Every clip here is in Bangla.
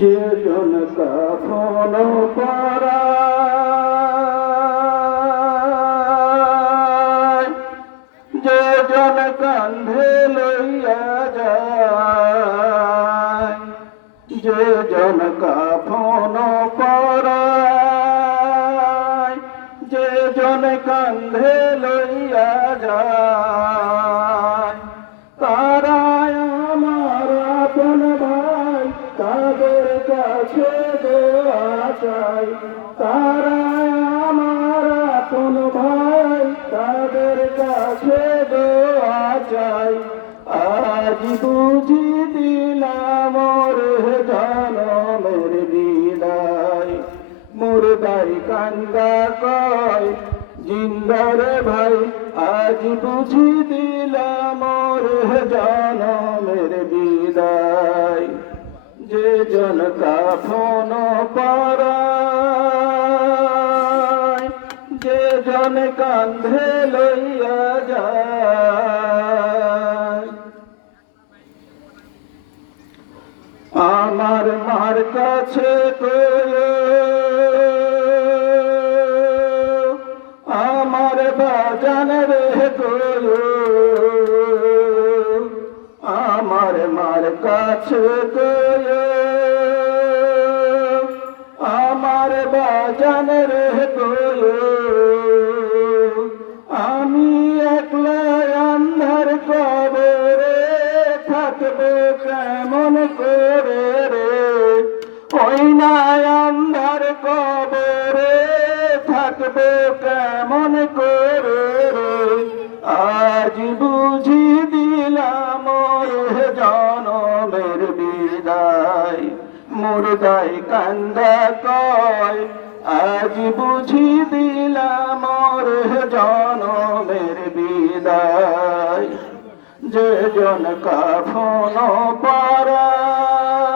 যে জন কাফন পরায়, যে জন কান্ধে লইয়া যায়, যে জন কাফন পরায়, যে জন কান্ধে লইয়া যায়, তারাই আমার আপন ভাই, তাদের কাছে দোয়া চাই। তারাই আমার আপন ভাই, তাদের কাছে দোয়া চাই। আজ বুঝি দিলাম রে জনমের বিদায়, মুর্দাই কান্দা কয় জিন্দারে ভাই। আজ বুঝি দিলাম রে জনমের বিদায়, যে জন কাফন পরায়, যে জন কান্ধে লইয়া যায়। আমার মার কাছে আমার বাজান রে আমার মার কাছে আমার বাজান রে আমি একলা আন্ধার কবরে থাকবো কেমন করে রে। ওই না আন্ধার কবরে থাকবো কেমন করে রে। আজ বুঝি দিলাম রে জনমের বিদায়, মুর্দাই কান্দা কয়। আজ বুঝি দিলাম রে জনমের বিদায়, যে জন কাফন পরায়,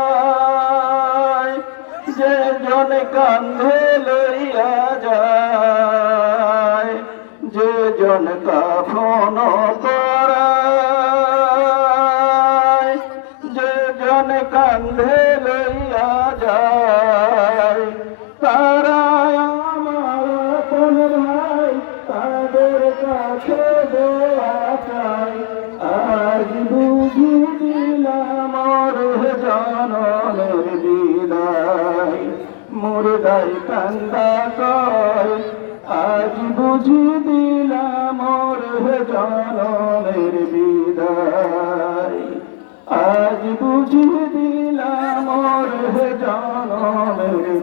যে জন কান্ধে লইয়া যায়, যে জন কাফন পরায়, যে জন কান্ধে লইয়া যায়, তারাই আমার আপন ভাই, তাদের কাছে দোয়া চাই। আজ বুঝি দিলাম রে জনমের বিদায়, মুর্দাই কান্দা কয়। আজ বুঝি দিলাম রে জনমের বিদায়, আজ বুঝি দিলাম রে জনমের